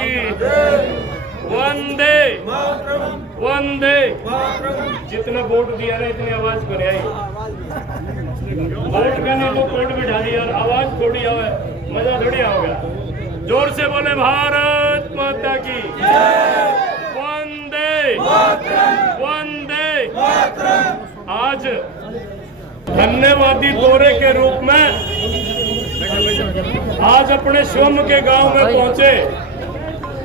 की वंदे वंदे। जितना वोट दिया ना इतनी आवाज कर आई। वोट करने को कोट बिठा दिया और आवाज थोड़ी आवे, मजा थोड़ी आओगा। जोर से बोले भारत माता की वंदे वंदे। आज धन्यवादी दौरे के रूप में आज अपने स्वयं के गांव में पहुंचे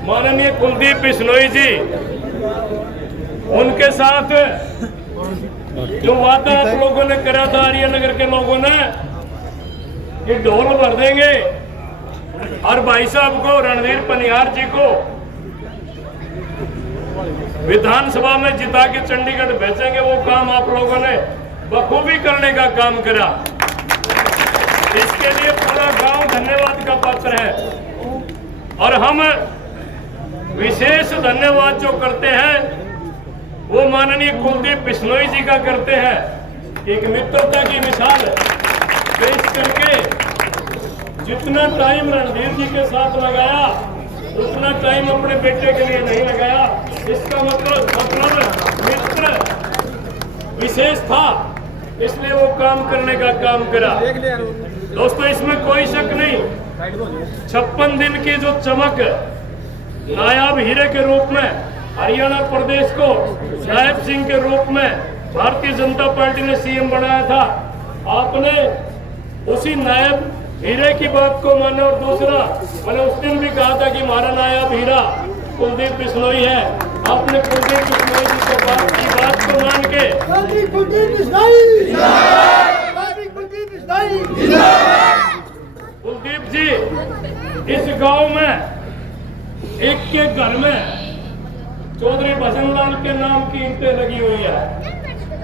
माननीय कुलदीप बिश्नोई जी। उनके साथ जो वादा आप लोगों ने करा था आर्य नगर के लोगों ने कि ढोल भर देंगे और भाई साहब को रणधीर पनिहार जी को विधानसभा में जिता के चंडीगढ़ भेजेंगे, वो काम आप लोगों ने बखूबी करने का काम करा। इसके लिए पूरा गांव धन्यवाद का पात्र है। और हम विशेष धन्यवाद जो करते हैं वो माननीय कुलदीप बिश्नोई जी का करते हैं। एक मित्रता की मिसाल पेश करके जितना टाइम रणधीर जी के साथ लगाया उतना टाइम अपने बेटे के लिए नहीं लगाया। इसका मतलब मित्र विशेष था, इसलिए वो काम करने का काम करा। दोस्तों इसमें कोई शक नहीं, 56 दिन की जो चमक नायाब हीरे के रूप में हरियाणा प्रदेश को नायब सिंह के रूप में भारतीय जनता पार्टी ने सीएम बनाया था, आपने उसी नायब हीरे की बात को माने। और दूसरा, मैंने उस दिन भी कहा था कि हमारा नायब हीरा कुलदीप बिश्नोई है। आपने कुलदीप बिश्नोई जी को बात को मान के कुलदीप जी इस गांव में एक के घर में चौधरी भजनलाल के नाम की ईंटें लगी हुई है,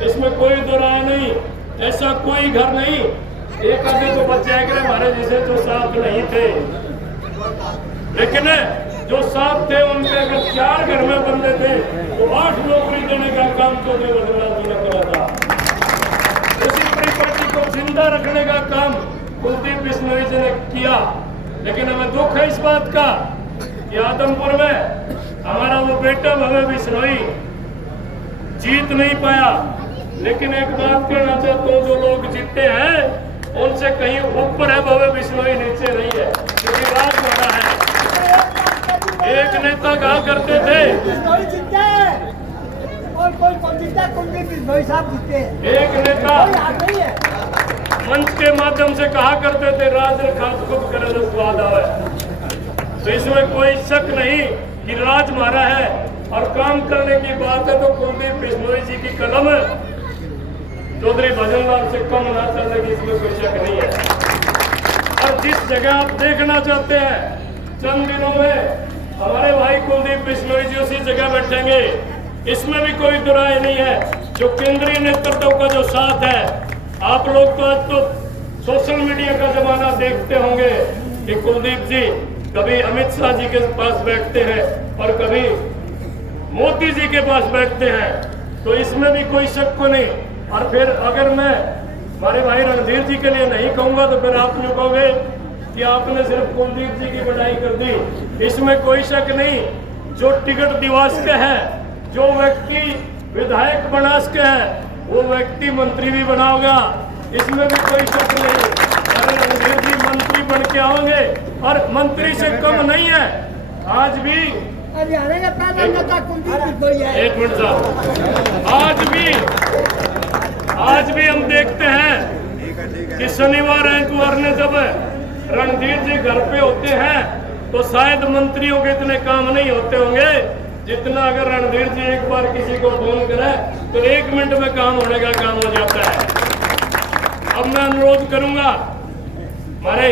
इसमें कोई दो राय नहीं। ऐसा कोई घर नहीं, एक आधे तो बच्चे हमारे जैसे जो साथ नहीं थे, लेकिन जो साथ थे उनके अगर 4 घर में बंदे थे तो 8 नौकरी देने का काम चौधरी भजनलाल जी ने करा था। उसी परिपाटी को जिंदा रखने का काम कुलदीप बिश्नोई जी ने किया। लेकिन हमें दुख है इस बात का कि आदमपुर में हमारा वो बेटा भव्य बिश्नोई जीत नहीं पाया। लेकिन एक बात कहना चाहता हूँ, जो लोग जीते हैं उनसे कहीं ऊपर है भव्य बिश्नोई, नीचे नहीं है, क्योंकि राज बना है। एक नेता कहा करते थे एक नेता मंच के माध्यम से कहा करते थे राज खाद खुद करे तो स्वाद आवे। तो इसमें कोई शक नहीं कि राज हमारा है और काम करने की बात है तो कुलदीप बिश्नोई जी की कलम चौधरी भजनलाल से कम ना चलेगी, इसमें कोई शक नहीं है। और जिस जगह आप देखना चाहते हैं चंद दिनों में हमारे भाई कुलदीप बिश्नोई जी उसी जगह बैठेंगे, इसमें भी कोई दुराय नहीं है। जो केंद्रीय नेतृत्व का जो साथ है, आप लोग तो आज तो सोशल मीडिया का जमाना देखते होंगे कि कुलदीप जी कभी अमित शाह जी के पास बैठते हैं और कभी मोदी जी के पास बैठते हैं, तो इसमें भी कोई शक को नहीं। और फिर अगर मैं हमारे भाई रणधीर जी के लिए नहीं कहूंगा तो फिर आप लोग कहोगे कि आपने सिर्फ कुलदीप जी की बढ़ाई कर दी। इसमें कोई शक नहीं, जो टिकट दिवस के है, जो व्यक्ति विधायक बना के है, वो व्यक्ति मंत्री भी बनाओगा, इसमें भी कोई शक नहीं। अरे रणधीर जी मंत्री बन के आओगे और मंत्री से कम नहीं है। आज भी एक मिनट साहब, आज भी हम देखते हैं कि शनिवार एतवार ने जब रणधीर जी घर पे होते हैं तो शायद मंत्रियों के इतने काम नहीं होते होंगे जितना अगर रणधीर जी एक बार किसी को फोन करे तो 1 मिनट में काम होने का काम हो जाता है। अब मैं अनुरोध करूंगा हमारे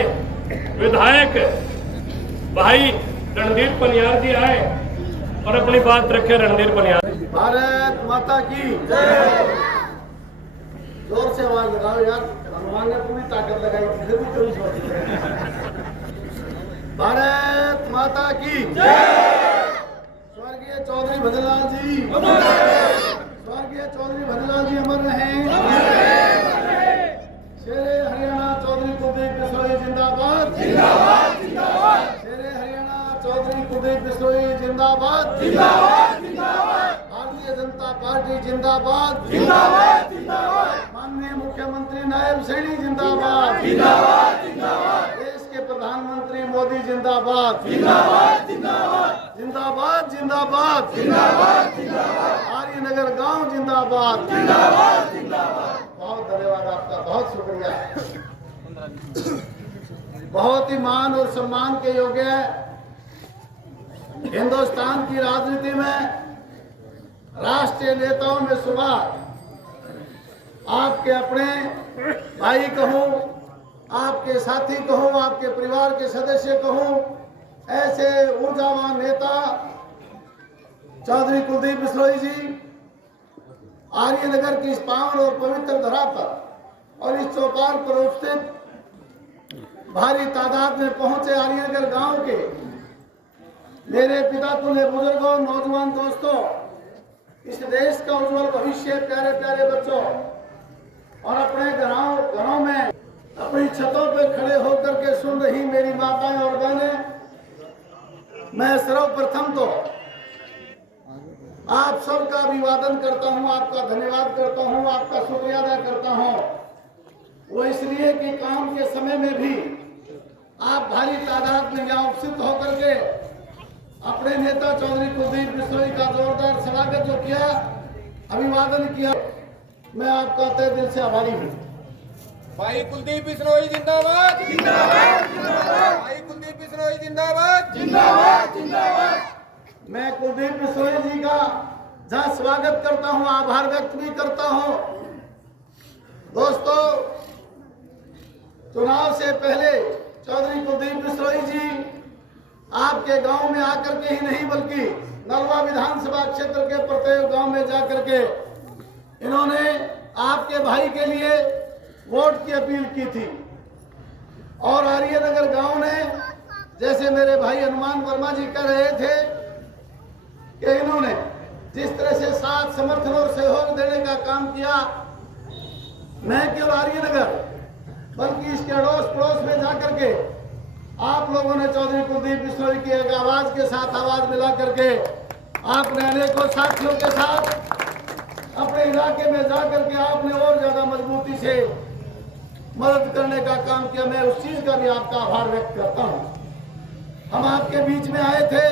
विधायक भाई रणधीर पनिहार जी आए और अपनी बात रखे। रणधीर पनिहार, भारत माता की जोर से आवाज लगाओ यार, भगवान ने पूरी ताकत लगाई फिर भी थोड़ी छोटी है। भारत माता की स्वर्गीय चौधरी भजनलाल जी, स्वर्गीय चौधरी भजनलाल जी अमर रहे। शेरे हरियाणा चौधरी कुलदीप बिश्नोई जिंदाबाद, जिंदाबाद जिंदाबाद। शेरे हरियाणा चौधरी कुलदीप बिश्नोई जिंदाबाद जिंदाबाद जिंदाबाद। भारतीय जनता पार्टी जिंदाबाद जिंदाबाद जिंदाबाद। माननीय मुख्यमंत्री नायब सैनी जिंदाबाद जिंदाबाद जिंदाबाद। देश के प्रधानमंत्री मोदी जिंदाबाद जिंदाबाद जिंदाबाद जिंदाबाद जिंदाबाद जिंदाबाद जिंदाबाद। आर्यनगर गांव जिंदाबाद जिंदाबाद जिंदाबाद। बहुत धन्यवाद आपका, बहुत शुक्रिया। बहुत ही मान और सम्मान के योग्य है। हिंदुस्तान की राजनीति में राष्ट्रीय नेताओं में सुबह आपके अपने भाई कहूं, आपके साथी कहूं, आपके परिवार के सदस्य कहूं, ऐसे ऊर्जावान नेता चौधरी कुलदीप बिश्नोई जी आर्यनगर की इस पावन और पवित्र धरा पर और इस चौपाल पर उपस्थित भारी तादाद में पहुंचे आर्यनगर गांव के मेरे पिता तुल्य बुजुर्गों, नौजवान दोस्तों, इस देश का उज्जवल भविष्य, प्यारे प्यारे बच्चों, और अपने घरों में अपनी छतों पर खड़े होकर के सुन रही मेरी माताएं और बहनें, मैं सर्वप्रथम तो आप सबका अभिवादन करता हूं, आपका धन्यवाद करता हूं, आपका शुक्रिया अदा करता हूं। वो इसलिए कि काम के समय में भी आप भारी तादाद में यहाँ उपस्थित होकर के अपने नेता चौधरी कुलदीप बिश्नोई का जोरदार स्वागत जो किया, अभिवादन किया, मैं आपका तहे दिल से आभारी हूँ। भाई कुलदीप बिश्नोई जिंदाबाद जिंदाबाद जिंदाबाद। भाई कुलदीप बिश्नोई जिंदाबाद जिंदाबाद जिंदाबाद। मैं कुलदीप बिश्नोई जी का जहाँ स्वागत करता हूँ, आभार व्यक्त भी करता हूँ। दोस्तों, चुनाव से पहले चौधरी कुलदीप बिश्नोई जी आपके गांव में आकर के ही नहीं बल्कि नलवा विधानसभा क्षेत्र के प्रत्येक गांव में जाकर के इन्होंने आपके भाई के लिए वोट की अपील की थी। और आर्यनगर गांव ने, जैसे मेरे भाई हनुमान वर्मा जी कह रहे थे कि इन्होंने जिस तरह से साथ समर्थन और सहयोग देने का काम किया, मैं केवल आर्यनगर बल्कि इसके अड़ोस पड़ोस में जाकर के आप लोगों ने चौधरी कुलदीप बिश्नोई की एक आवाज के साथ आवाज मिला करके आपने अनेकों साथियों के साथ अपने इलाके में जाकर के आपने और ज्यादा मजबूती से मदद करने का काम किया। मैं उस चीज का भी आपका आभार व्यक्त करता हूं। हम आपके बीच में आए थे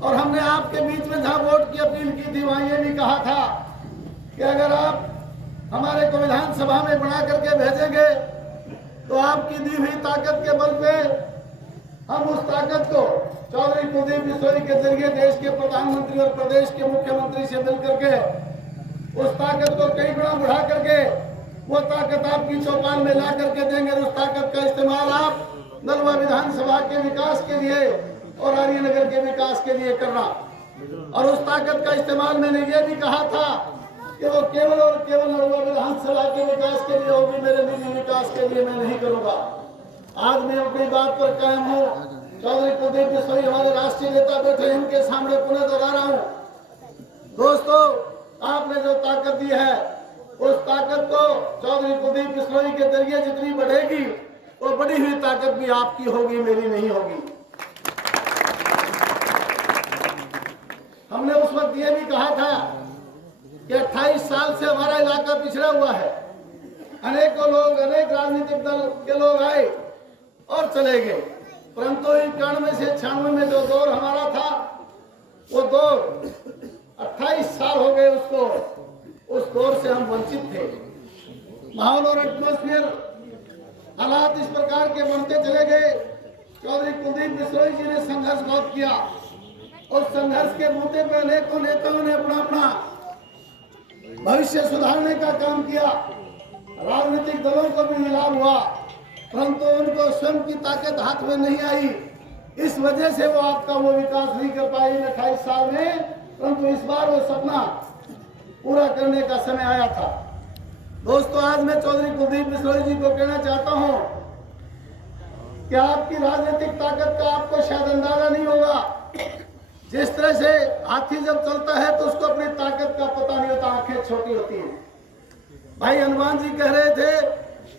और हमने आपके बीच में जहां वोट की अपील की थी, वहां ये भी कहा था कि अगर आप हमारे को विधानसभा में बना करके भेजेंगे तो आपकी दी हुई ताकत के बल पे हम उस ताकत को चौधरी कुलदीप बिश्नोई के जरिए देश के प्रधानमंत्री और प्रदेश के मुख्यमंत्री से मिल करके उस ताकत को कई गुना बढ़ा करके वो ताकत आपकी चौपाल में ला करके देंगे। उस ताकत का इस्तेमाल आप नलवा विधानसभा के विकास के लिए और आर्यनगर के विकास के लिए करना। और उस ताकत का इस्तेमाल मैंने ये भी कहा था कि वो केवल और केवल नलवा विधानसभा के विकास के लिए होगी, मेरे निजी विकास के लिए मैं नहीं करूंगा। आज मैं अपनी बात पर कायम हूँ। चौधरी कुलदीप बिश्नोई हमारे राष्ट्रीय नेता बैठे, इनके सामने पुनः दोहरा रहा हूँ। दोस्तों, आपने जो ताकत दी है उस ताकत को चौधरी कुलदीप बिश्नोई के जरिए जितनी बढ़ेगी वो बढ़ी हुई ताकत भी आपकी होगी, मेरी नहीं होगी। हमने उस वक्त ये भी कहा था कि 28 साल से हमारा इलाका पिछड़ा हुआ है। अनेकों लोग, अनेक राजनीतिक दल के लोग आए और चले गए, परंतु 91 से 96 में जो दौर हमारा था वो दौर 28 साल हो गए उसको, उस दौर से हम वंचित थे। माहौल और एटमॉस्फेयर, हालात इस प्रकार के बनते चले गए। चौधरी कुलदीप बिश्नोई जी ने संघर्ष बहुत किया और संघर्ष के मुद्दे पर अनेकों नेताओं ने अपना अपना भविष्य सुधारने का काम किया। राजनीतिक दलों को भी लाभ हुआ, परंतु उनको स्वयं की ताकत हाथ में नहीं आई। इस वजह से वो आपका वो विकास नहीं कर पाई 28 साल में, परंतु इस बार वो सपना पूरा करने का समय आया था। दोस्तों, आज मैं चौधरी कुलदीप बिश्नोई जी को कहना चाहता हूं कि आपकी राजनीतिक ताकत का आपको शायद अंदाजा नहीं होगा। जिस तरह से हाथी जब चलता है तो उसको अपनी ताकत का पता नहीं होता, आंखें छोटी होती हैं। भाई हनुमान जी कह रहे थे,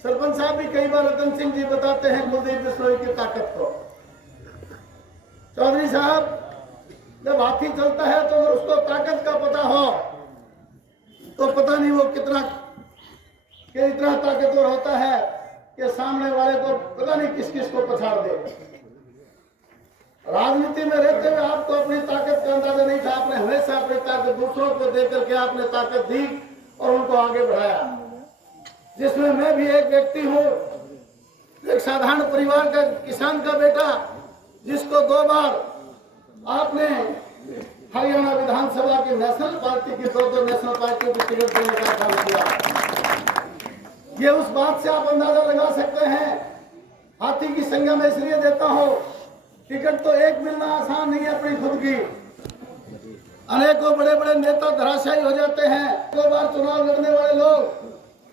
सरपंच साहब भी कई बार रतन सिंह जी बताते हैं कुलदीप बिश्नोई की ताकत को। चौधरी साहब, जब हाथी चलता है तो अगर उसको ताकत का पता हो तो पता नहीं वो कितना ताकतवर होता है कि सामने वाले को पता नहीं किस किस को पछाड़ दे। राजनीति में रहते हुए आपको अपनी ताकत का अंदाजा नहीं था। आपने हमेशा अपनी ताकत दूसरों को दे करके आपने ताकत दी और उनको आगे बढ़ाया, जिसमें मैं भी एक व्यक्ति हूँ, एक साधारण परिवार का किसान का बेटा, जिसको 2 बार आपने हरियाणा विधानसभा की नेशनल पार्टी की 2 नेशनल पार्टी की टिकट देने का काम किया। ये उस बात से आप अंदाजा लगा सकते हैं। हाथी की संज्ञा में इसलिए देता हूं, टिकट तो एक मिलना आसान नहीं है अपनी खुद की। अनेकों बड़े बड़े नेता धराशायी हो जाते हैं। 2 बार चुनाव लड़ने वाले लोग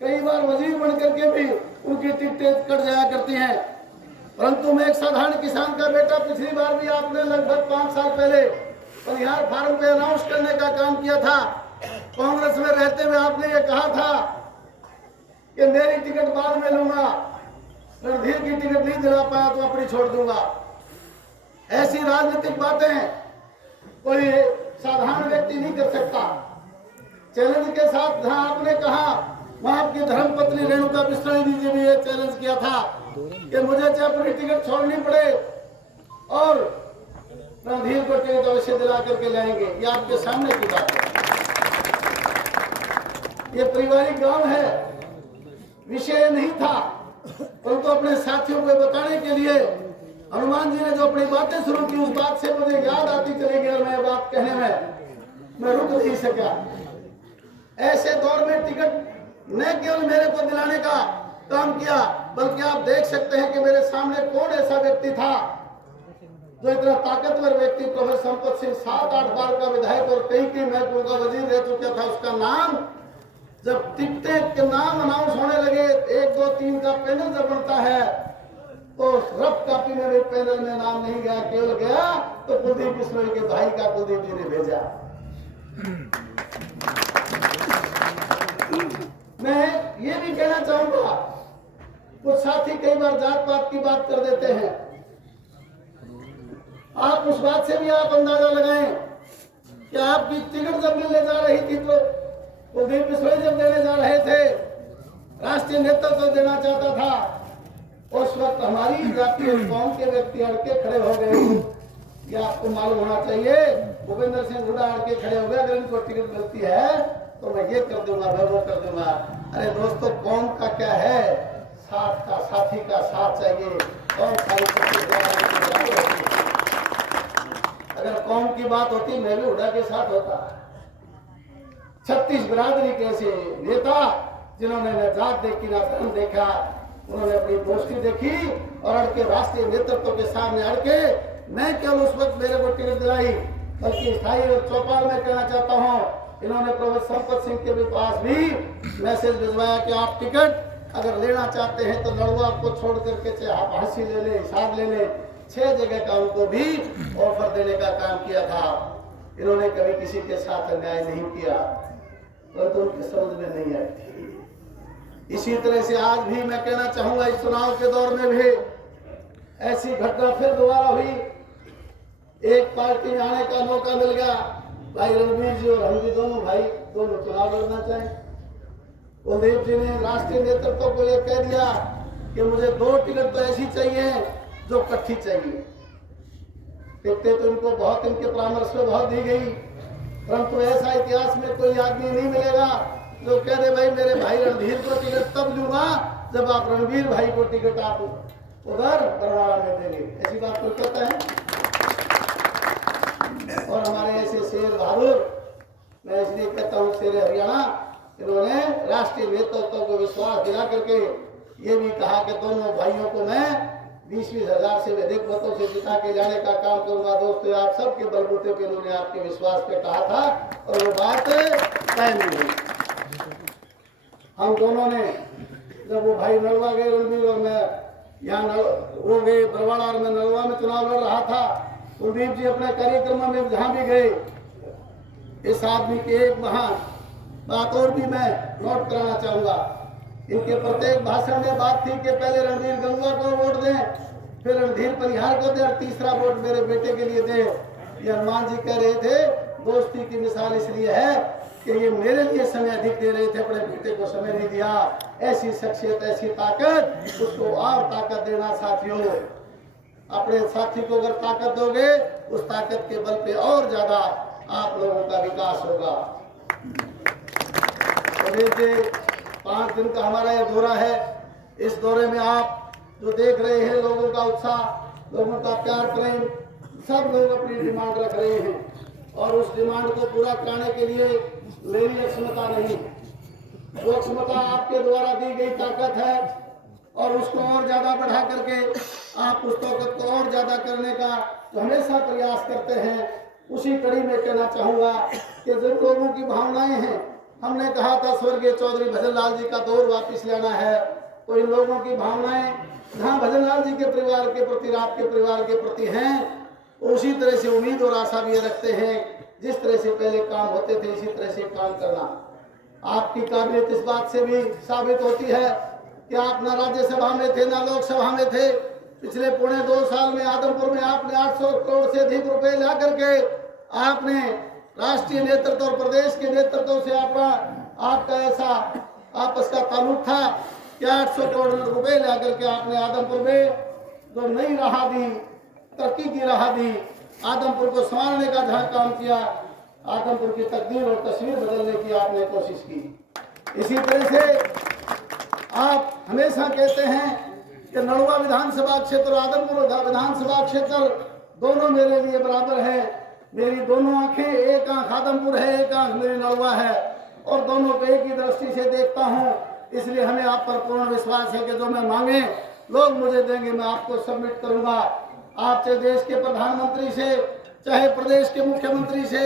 कई बार वजीर बन करके भी उनकी टिकटें कट जाया करती हैं। परंतु मैं एक साधारण किसान का बेटा, पिछली बार भी आपने लगभग 5 साल पहले परिहार फार्म पे अनाउंस करने का काम किया था। कांग्रेस में रहते हुए आपने ये कहा था कि मेरी टिकट बाद में लूंगा, रणधीर की टिकट नहीं दिला पाया तो अपनी छोड़ दूंगा। ऐसी राजनीतिक बातें कोई साधारण व्यक्ति नहीं कर सकता। चैलेंज के साथ जहां आपने कहा, वहां आपकी धर्मपत्नी रेणुका बिश्नोई जी ने भी ये चैलेंज किया था कि मुझे चाहे अपनी टिकट छोड़नी पड़े और रणधीर को टिकट अवश्य दिला करके लाएंगे। ये आपके सामने की बात है। ये पारिवारिक गांव है, विषय नहीं था, परंतु अपने साथियों को बताने के लिए हनुमान जी ने जो अपनी बातें शुरू की, उस बात से मुझे याद आती चली गई और मैं बात कहने में मैं रुक नहीं सका। ऐसे दौर में टिकट न केवल मेरे को दिलाने का काम किया, बल्कि आप देख सकते हैं कि मेरे सामने कौन ऐसा व्यक्ति था जो इतना ताकतवर व्यक्ति, प्रोफेसर संपत सिंह 7-8 बार का विधायक और कई महत्वों का वजीर रह चुका था। उसका नाम, जब टिकटें के नाम अनाउंस होने लगे, 1, 2, 3 का पैनल जब बनता है तो रफ कॉपी में भी पैनल में नाम नहीं गया, केवल गया तो कुलदीप बिश्नोई के भाई का कुलदीप जी ने भेजा। मैं ये भी कहना चाहूंगा, कुछ साथी कई बार जात पात की बात कर देते हैं। आप उस बात से भी आप अंदाजा लगाएं कि आपकी टिकट जब मिलने जा रही थी तो कुलदीप बिश्नोई जब देने जा रहे थे, राष्ट्रीय नेतृत्व तो देना चाहता था, उस वक्त हमारी जातीय कौम के व्यक्ति अड़के खड़े हो गए। ये आपको मालूम होना चाहिए। भूपेंद्र सिंह हुड्डा अड़के खड़े हो गए, अगर इनको टिकट मिलती है तो मैं ये कर दूंगा, मैं वो कर दूंगा। अरे दोस्तों, कौम का क्या है, साथ का साथी का साथ चाहिए। कौम अगर कौम की बात होती, मैं भी हुड्डा के साथ होता। 36 बिरादरी के ऐसे नेता जिन्होंने न जात देखी न धर्म देखा, उन्होंने अपनी दोस्ती देखी और अड़के राष्ट्रीय नेतृत्व के सामने अड़के, मैं केवल उस वक्त मेरे को टिकट दिलाई, बल्कि स्थायी और चौपाल में कहना चाहता हूँ, इन्होंने प्रोफेसर संपत सिंह के पास भी मैसेज भिजवाया कि आप टिकट अगर लेना चाहते हैं तो लड़वा को छोड़ करके चाहे आप हांसी ले लें, हिसाब ले लें। 6 जगह का उनको भी ऑफर देने का काम किया था। इन्होंने कभी किसी के साथ अन्याय नहीं किया, परंतु उनकी समझ में नहीं आई थी। इसी तरह से आज भी मैं कहना चाहूंगा, इस चुनाव के दौर में भी ऐसी घटना फिर दोबारा हुई। एक पार्टी में आने का मौका मिल गया, भाई रणवीर जी और हम भी दोनों चुनाव लड़ना चाहें। कुलदीप जी ने राष्ट्रीय नेतृत्व को ये कह दिया कि मुझे 2 टिकट तो ऐसी चाहिए जो इकट्ठी चाहिए। टिकटें तो इनको बहुत, इनके परामर्श में बहुत दी गई, परंतु ऐसा इतिहास में कोई आदमी नहीं मिलेगा जो कह दे भाई मेरे भाई रणधीर को टिकट तब लूंगा जब आप रणवीर भाई को टिकट आप उधर बरवाड़ा में देंगे। ऐसी बात कोई कहता है? और हमारे ऐसे शेर बहादुर, मैं इसलिए कहता हूँ शेर हरियाणा, इन्होंने राष्ट्रीय नेतृत्व को विश्वास दिला करके ये भी कहा कि दोनों भाइयों को मैं 20-20 हजार से अधिक मतों से जिता के लाने का काम करूंगा। दोस्तों, आप सबके बलबूते पे इन्होंने आपके विश्वास पे कहा था और वो बात कायम हुई। हम दोनों ने, जब वो भाई नलवा गए रणवीर और मैं यहाँ हो गए बरवाड़ा और मैं नलवा में चुनाव लड़ रहा था, कुलदीप जी अपने कार्यक्रम में जहाँ भी गए, इस आदमी की एक महान बात और भी मैं नोट कराना चाहूंगा। इनके प्रत्येक भाषण में बात थी कि पहले रणवीर गंगवा को वोट दें, फिर रणधीर परिहार को दे और तीसरा वोट मेरे बेटे के लिए दे। ये हनुमान जी कह रहे थे दोस्ती की मिसाल इसलिए है कि ये मेरे लिए समय अधिक दे रहे थे, अपने बेटे को समय नहीं दिया। ऐसी शख्सियत, ऐसी ताकत, उसको और ताकत देना साथियों। अपने साथी को अगर ताकत दोगे उस ताकत के बल पे और ज्यादा आप लोगों का विकास होगा। तो 5 दिन का हमारा ये दौरा है। इस दौरे में आप जो देख रहे हैं, लोगों का उत्साह, लोगों का प्यार प्रेम, सब लोग अपनी डिमांड रख रहे हैं और उस डिमांड को पूरा कराने के लिए मेरी अक्षमता नहीं, वो अक्षमता आपके द्वारा दी गई ताकत है और उसको और ज्यादा बढ़ा करके आप उस ताकत को और ज्यादा करने का जो हमेशा प्रयास करते हैं, उसी कड़ी में कहना चाहूंगा कि जिन लोगों की भावनाएं हैं, हमने कहा था स्वर्गीय चौधरी भजन लाल जी का दौर वापिस लाना है, तो इन लोगों की भावनाएं जहाँ भजन लाल जी के परिवार के प्रति, आपके परिवार के प्रति हैं, उसी तरह से उम्मीद और आशा भी रखते हैं। जिस तरह से पहले काम होते थे इसी तरह से काम करना। आपकी काबिलियत इस बात से भी साबित होती है कि आप ना राज्यसभा में थे ना लोकसभा में थे। पिछले 2.5 साल में आदमपुर में आपने 800 करोड़ से अधिक रुपए ला करके आपने राष्ट्रीय नेतृत्व और प्रदेश के नेतृत्व से आपका ऐसा आपस का ताल्लुक था कि 800 करोड़ रुपए ला करके आपने आदमपुर में जो नई राह दी, तरक्की की राह दी, आदमपुर को संवारने का जहाँ काम किया, आदमपुर की तकदीर और तस्वीर बदलने की आपने कोशिश की। इसी तरह से आप हमेशा कहते हैं कि नलवा विधानसभा क्षेत्र और आदमपुर विधानसभा क्षेत्र दोनों मेरे लिए बराबर है। मेरी दोनों आंखें, एक आंख आदमपुर है, एक आंख मेरी नलवा है और दोनों को एक ही दृष्टि से देखता हूँ। इसलिए हमें आप पर पूर्ण विश्वास है कि जो मैं मांगे लोग मुझे देंगे, मैं आपको सबमिट करूंगा। आप चाहे देश के प्रधानमंत्री से, चाहे प्रदेश के मुख्यमंत्री से,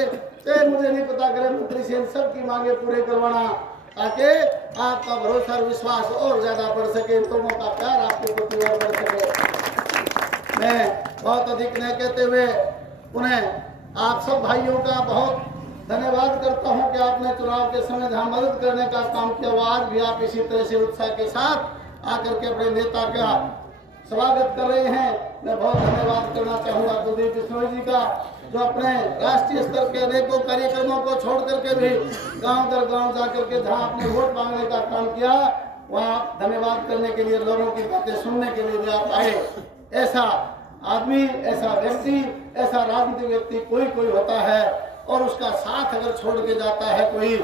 चाहे मुझे नहीं पता गृह मंत्री से, इन सब की मांगे पूरे करवाना ताकि आपका भरोसा और विश्वास और ज्यादा बढ़ सके, लोगों का प्यार आपके प्रति और बढ़ सके। मैं बहुत अधिक न कहते हुए उन्हें आप सब भाइयों का बहुत धन्यवाद करता हूं कि आपने चुनाव के समय जहां मदद करने का काम किया, वो आज भी आप इसी तरह से उत्साह के साथ आकर के अपने नेता का स्वागत कर रहे हैं। मैं बहुत धन्यवाद करना चाहूंगा कुलदीप बिश्नोई जी का, जो अपने राष्ट्रीय स्तर के अनेकों कार्यक्रमों को छोड़ करके भी गांव दर गांव जाकर के जहां आपने वोट मांगने का काम किया, वहां धन्यवाद करने के लिए, लोगों की बातें सुनने के लिए भी आप आए। ऐसा आदमी, ऐसा व्यक्ति, ऐसा राजनीतिक व्यक्ति कोई होता है और उसका साथ अगर छोड़ के जाता है कोई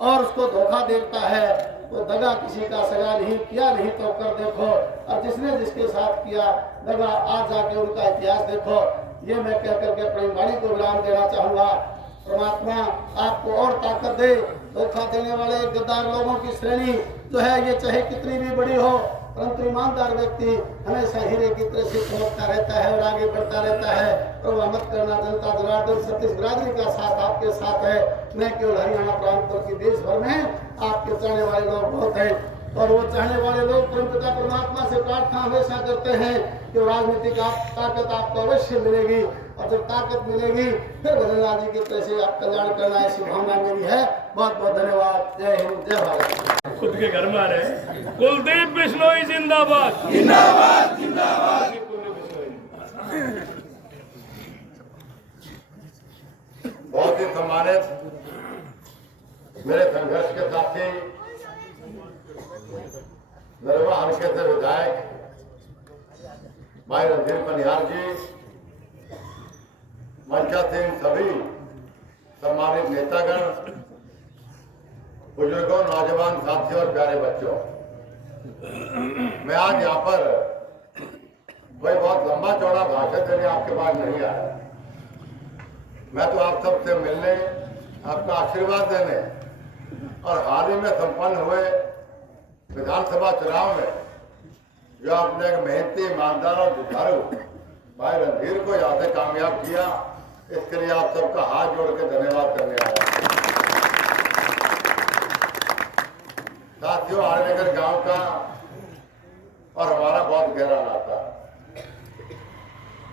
और उसको धोखा देता है, तो दगा किसी का सगा नहीं किया, नहीं तो कर देखो, और जिसने जिसके साथ किया दगा आज जाके उनका इतिहास देखो। ये मैं कह करके अपनी वाणी को विराम देना चाहूंगा। परमात्मा आपको और ताकत दे। धोखा देने वाले गद्दार लोगों की श्रेणी जो है, ये चाहे कितनी भी बड़ी हो, परंतु ईमानदार व्यक्ति हमेशा हीरे की तरह से चमकता रहता है और आगे बढ़ता रहता है। और मत करना, जनता जनार्दन सतीश बिरादरी का साथ आपके साथ है। न केवल हरियाणा प्रांत बल्कि देश भर में आपके चाहने वाले लोग बहुत हैं और वो चाहने वाले लोग परमपिता परमात्मा से प्रार्थना हमेशा करते हैं कि राजनीतिक ताकत आपको अवश्य मिलेगी और जब ताकत मिलेगी फिर भजन लाल जी की तरह से आप कल्याण करना, ऐसी भावना मेरी है। बहुत बहुत धन्यवाद। जय हिंद, जय भारत। खुद के घर में आ रहे कुलदीप बिश्नोई जिंदाबाद, जिंदाबाद जिंदाबाद। बहुत ही सम्मानित मेरे संघर्ष के साथी नलवा हल्के से विधायक भाई रणधीर परिहार जी, मंचासीन सभी सम्मानित नेतागण, बुजुर्गों, नौजवान साथियों और प्यारे बच्चों, मैं आज यहाँ पर कोई बहुत लंबा चौड़ा भाषण देने आपके पास नहीं आया। मैं तो आप सबसे मिलने, आपका आशीर्वाद देने और हाल ही में संपन्न हुए विधानसभा चुनाव में जो आपने एक मेहनती, ईमानदार और जुझारू भाई रणधीर को यहाँ से कामयाब किया, इसके लिए आप सबका हाथ जोड़ के धन्यवाद करने आया। साथियों, आड़नगर गांव का और हमारा बहुत गहरा नाता,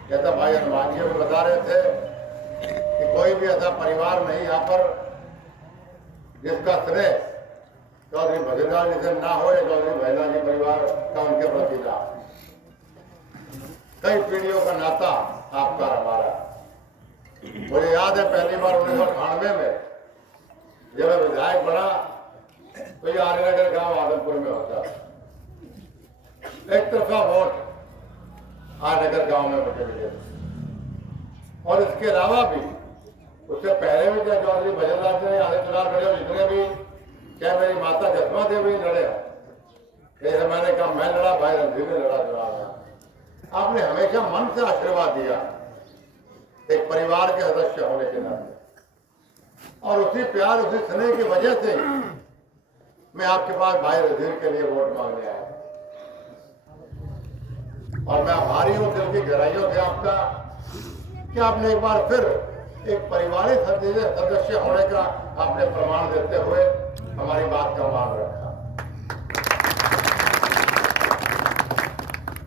जैसा भाई हनुमान जी को बता रहे थे कि कोई भी ऐसा परिवार नहीं यहाँ पर जिसका श्रेय चौधरी भजन लाल जी से ना हो या चौधरी भजन लाल जी परिवार का उनके प्रति ना। कई पीढ़ियों का नाता आपका और हमारा। मुझे याद है पहली बार 1998 में जब मैं विधायक बना तो ये आर्यनगर गांव आदमपुर में होता, एक तरफा वोट आर्यनगर गांव में मुझे मिले। और इसके अलावा भी उससे पहले भी क्या चौधरी भजनलाल जी ने आधे चुनाव लड़े, जितने भी क्या मेरी माता जसमा देवी लड़े, जैसे मैंने कहा मैं लड़ा, भाई रणधीर ने लड़ा चुनाव में। आपने हमेशा मन से आशीर्वाद दिया एक परिवार के सदस्य होने के नाते, और उसी प्यार उसी स्नेह की वजह से मैं आपके पास भाई रणधीर के लिए वोट मांगने आया। और मैं आभारी हूं दिल की गहराइयों से आपका कि आपने एक बार फिर एक पारिवारिक सदस्य होने का आपने प्रमाण देते हुए हमारी बात का मान रखा।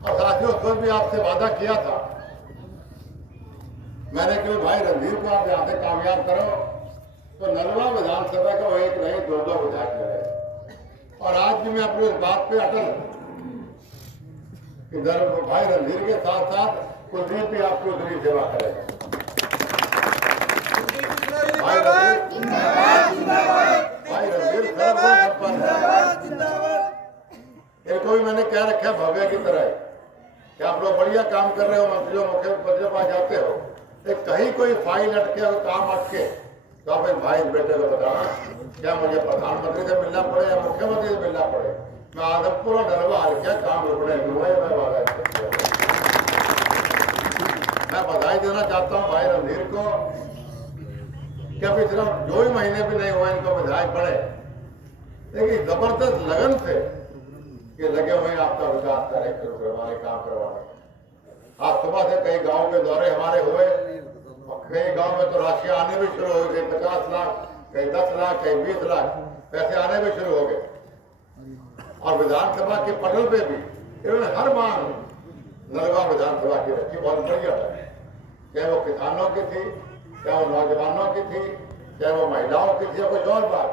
और साथियों, उस वक्त भी आपसे वादा किया था मैंने कि भाई रणधीर को आप यहां से कामयाब करो तो नलवा विधानसभा का वो एक नहीं 2-2 विधायक लड़े। और आज भी मैं अपनी इस बात पे अटल हूं कि भाई रणधीर के साथ साथ कुलदीप भी आपकी उतनी सेवा करेगा। भाई रणधीर इनको भी मैंने कह रखा भव्य की तरह कि आप लोग बढ़िया काम कर रहे हो, मंत्रियों मुख्यमंत्रियों पास जाते हो, कहीं कोई फाइल अटके और काम अटके तो आप भाई बेटे को बताना क्या मुझे प्रधानमंत्री से मिलना पड़े या मुख्यमंत्री से मिलना पड़े, मैं आदमपुर और नलवा हार क्या काम रुकने दूंगा। मैं बधाई देना चाहता हूं भाई रणधीर को कि अभी सिर्फ 2 ही महीने भी नहीं हुए इनको विधायक बने, लेकिन जबरदस्त लगन से ये लगे हुए आपका विकास करवाने काम करवाने। आज सुबह से कई गांव के दौरे हमारे हुए, कई गांव में तो राशि आने भी शुरू हो गई, 50 लाख, कई 10 लाख, कई 20 लाख पैसे आने भी शुरू हो गए। और विधानसभा के पटल पे भी इन्होंने हर मांग नलवा विधानसभा की रखी, बहुत बढ़िया है, चाहे वो किसानों की थी, चाहे वो नौजवानों की थी, चाहे वो महिलाओं की थी या कुछ और बात,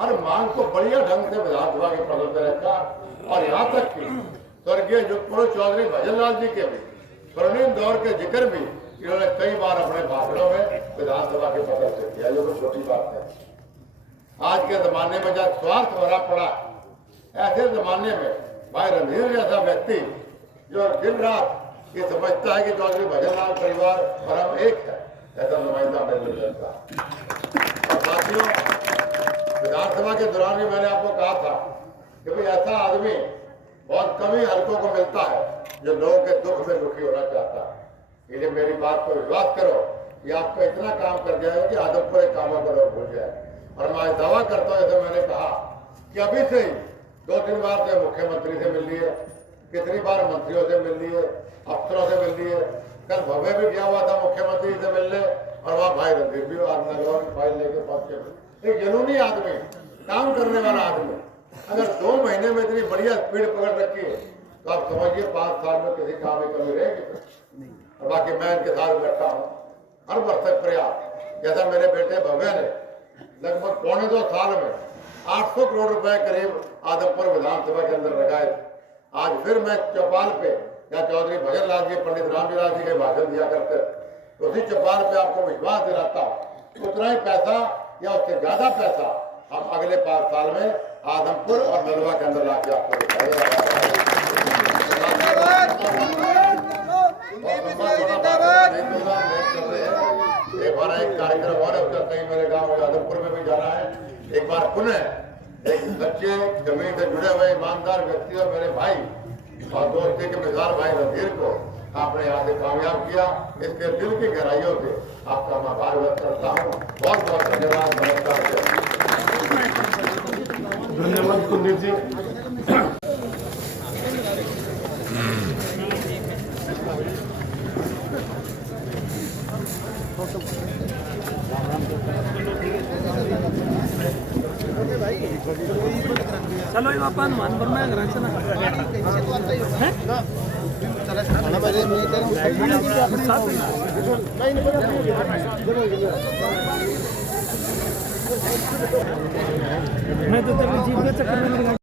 हर मांग को बढ़िया ढंग से विधानसभा के पटल पे रखा। और यहाँ तक कि स्वर्गीय युगपुरुष चौधरी भजनलाल जी के भी स्वर्णिम दौर के जिक्र भी इन्होंने कई बार अपने भाषणों में विधानसभा के पटल से किया, जो कोई छोटी बात है। आज के जमाने में जब स्वार्थ भरा पड़ा, ऐसे जमाने में भाई रणधीर जैसा व्यक्ति जो दिन रात ये समझता है कि चौधरी भजनलाल परिवार और हम एक है, ऐसा नुमाइंदा नहीं मिल सकता। और साथियों, विधानसभा के दौरान भी मैंने आपको कहा था कि भाई ऐसा आदमी बहुत कम ही हल्कों को मिलता है जो लोगों के दुख में दुखी होना चाहता है। इसलिए मेरी बात पर विश्वास करो, ये आपको इतना काम कर जाएगा कि आदमपुर के कामों को लोग भूल जाए। और मैं दावा करता हूँ, जैसे मैंने कहा कि अभी से ही 2-3 बार से मुख्यमंत्री से मिल लिए, कितनी बार मंत्रियों से मिल लिए, अफसरों से मिल लिए, कल भव्य भी गया हुआ था मुख्यमंत्री से मिलने, और वहाँ भाई रणधीर भी नलवा की फाइल लेके पहुंचे। एक जुनूनी आदमी, काम करने वाला आदमी, अगर 2 महीने में इतनी बढ़िया स्पीड पकड़ रखी है तो आप समझिए 5 साल में किसी काम में कमी रहेगी। और बाकी मैं इनके साथ बैठा हूँ हर वर्ष प्रयास, जैसा मेरे बेटे भव्य ने लगभग 2.25 साल में 800 करोड़ रुपए करीब आदमपुर विधानसभा के अंदर लगाए। आज फिर मैं चौपाल पे या चौधरी भजनलाल जी, पंडित रामजीलाल जी के भाषण दिया करते, तो उसी चौपाल पे आपको विश्वास दिलाता हूँ उतना ही पैसा या उससे ज्यादा पैसा हम अगले 5 साल में आदमपुर और नलवा के अंदर लाके आपको एक बार एक कार्यक्रम और है, उसका कहीं मेरे गांव आदमपुर में भी जाना है। एक बार पुनः एक सच्चे जमीन से जुड़े हुए ईमानदार व्यक्ति और मेरे भाई और दोस्ती के मिसाल भाई रणधीर को आपने यहाँ से कामयाब किया, इसके दिल की गहराइयों से आपका मैं आभार व्यक्त करता हूँ। बहुत बहुत धन्यवाद। धन्यवाद कुलदीप जी। चलो ये अपन मानपुर में ग्रांच ना मैं तो तेरे जीप के चक्कर में